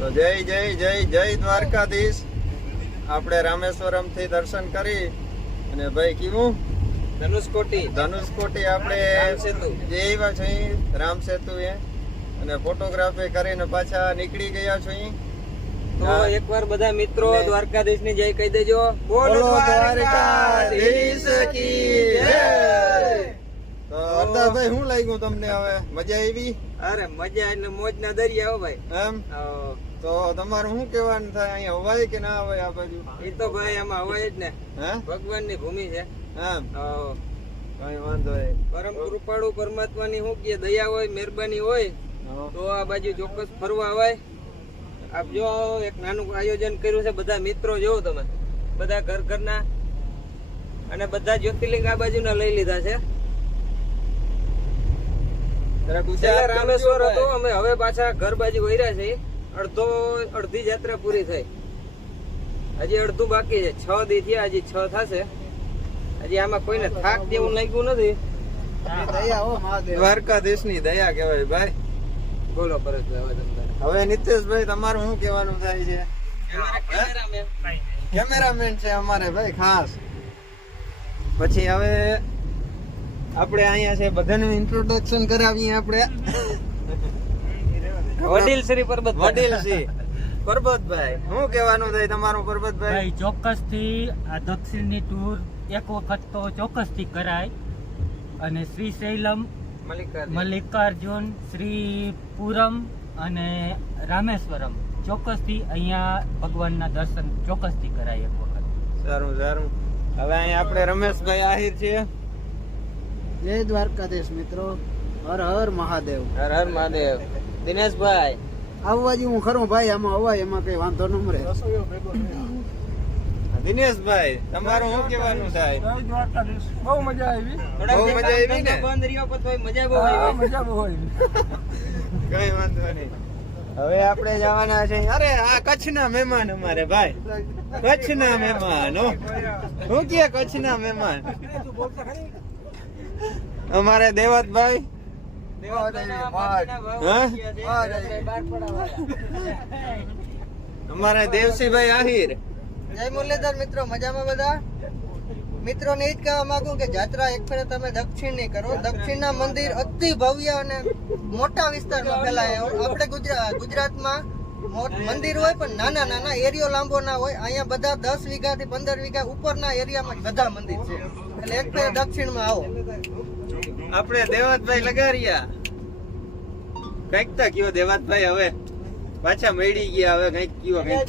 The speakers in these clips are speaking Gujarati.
તો જય જય જય જય દ્વારકાધીશ. આપણે રામેશ્વરમ થી દર્શન કરી અને ભાઈ કેવું ધનુષકોટી આપણે જે આવ્યા છે રામ સેતુ એ અને ફોટોગ્રાફી કરીને પાછા નીકળી ગયા છો. તો એકવાર બધા મિત્રો દ્વારકાધીશ ની જય કહી દેજો. બોલો દ્વારકાધીશ કી જય. તો અર્ધાભાઈ શું લાગ્યું તમને? હવે મજા આવી? અરે મજા એટલે મોજ ના દરિયા હો ભાઈ. એમ તો તમારું શું કહેવાનું થાય? અહીંયા હવાય કે ના હવાય આ બાજુ? એ તો ભાઈ આમાં હવાય જ ને, હે ભગવાન ની ભૂમિ છે. એમ કઈ વાંધો નહીં. પરમ કૃપાળુ પરમાત્મા ની શું કે દયા હોય, મહેરબાની હોય તો આ બાજુ ચોક્કસ ફરવા આવાય. આપ જો એક નાનું આયોજન કર્યું છે, બધા મિત્રો જોવો તમે, બધા ઘર ઘરના અને બધા જ્યોતિર્લિંગ આ બાજુ ના લઈ લીધા છે. રામેશ્વર હતો, અમે હવે પાછા ઘર બાજુ વળ્યા છે. અડધી યાત્રા પૂરી થઈ, હજી અડધું બાકી છે. 6 દી થયા, હજી 6 થશે. હજી આમાં કોઈને થાક જેવું લાગ્યું નથી. દ્વારકાધીશ ની દયા કહેવાય ભાઈ. બોલો પરેશભાઈ. હવે નિતેશભાઈ તમારું શું કહેવાનું થાય છે? કેમેરામેન છે અમારે ભાઈ ખાસ. પછી હવે આપણે અહીંયા છે બધાનું ઇન્ટ્રોડક્શન કરાવીએ. આપણે વડીલ શ્રી પરબતભાઈ શું કહેવાનું થાય તમારું? પરબતભાઈ ચોક્કસ થી આ દક્ષિણની ટૂર એક વખત તો ચોક્કસ થી કરાય. અને શ્રી શૈલમ, મલ્લિકાર્જુન, શ્રીપુરમ અને રામેશ્વરમ ચોક્કસ થી અહીંયા ભગવાનના દર્શન ચોક્કસ થી કરાય એક વખત. સારું સારું. હવે અહીંયા આપણે રમેશભાઈ આહિર છે. જય દ્વારકાધીશ મિત્રો. હર હર મહાદેવ. હર હર મહાદેવ. દિનેશભાઈ આવવા જેવું હું ખરું ભાઈ, આમાં અવાય એમાં કઈ વાંધો ન મળે. દિનેશભાઈ તમારું શું કહેવાનું થાય? બહુ મજા આવી. બહુ મજા આવી ને? બંધ રહ્યો પણ મજા બહુ આવી. કઈ વાંધો નહીં. હવે આપણે જવાના છે. અરે આ કચ્છના મહેમાન અમારે ભાઈ, કચ્છના મહેમાન. શું કે કચ્છના મહેમાન અમારે દેવતભાઈ. અમારે દેવસીભાઈ આહિર. જય મુરલીધર મિત્રો, મજામાં બધા મિત્રો ને એ જ કહેવા માંગુ કે જાત્રા એક ફેરે તમે દક્ષિણ ની કરો. દક્ષિણ ના મંદિર અતિ ભવ્ય અને મોટા વિસ્તારમાં ફેલાય. આપણે ગુજરાતમાં મંદિર હોય પણ નાના નાના એરિયો લાંબો ના હોય. અહીંયા બધા 10 વીઘા થી 15 વીઘા ઉપરના એરિયામાં બધા મંદિર છે. એટલે એક ફેરે દક્ષિણ માં આવો. આપણે દેવતભાઈ લગારિયા કઈક તો કયો દેવતભાઈ. હવે પાછા મળી ગયા. હવે કઈક કયો કઈક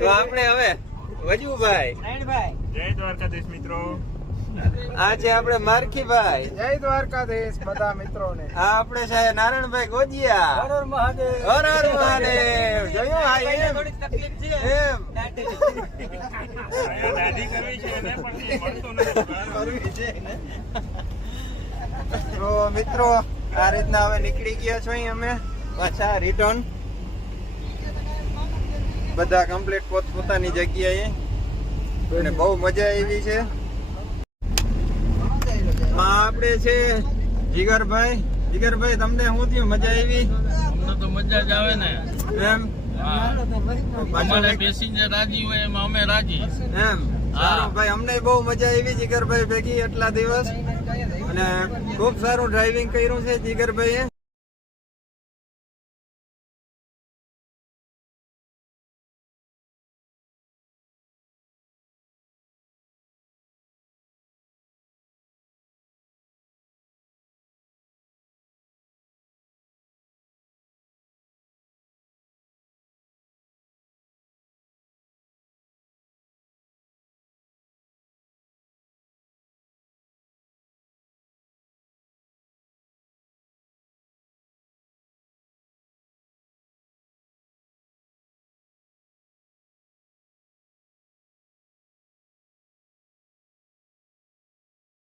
તો આપણે હવે વજુભાઈ. જય દ્વારકાધીશ મિત્રો. આ છે આપણે મારખીભાઈ. જય દ્વારકાધીશ બધા મિત્રોને. આ આપણે છે નારાયણભાઈ ગોજિયા. હર હર મહાદેવ. હર હર મહાદેવ. જોયું આ એમ થોડી તકલીફ છે. એમ અહીંયા દાઢી કરવી છે એને પણ એ મળતું નથી. તો મિત્રો આ રીતના હવે નીકળી ગયા છો અમે પાછા રિટર્ન. બધા કમ્પ્લીટ પોતપોતાની જગ્યાએ અને બહુ મજા આવી છે. આપણે છે જીગરભાઈ. જીગરભાઈ તમને શું થયું? મજા આવી? અમને તો મજા જ આવે ને. એમ અમારે પેસેન્જર રાજી હોય એમાં અમે રાજી. એમ સારું ભાઈ, અમને બહુ મજા આવી જીગરભાઈ ભેગી એટલા દિવસ. અને ખૂબ સારું ડ્રાઇવિંગ કર્યું છે જીગરભાઈએ.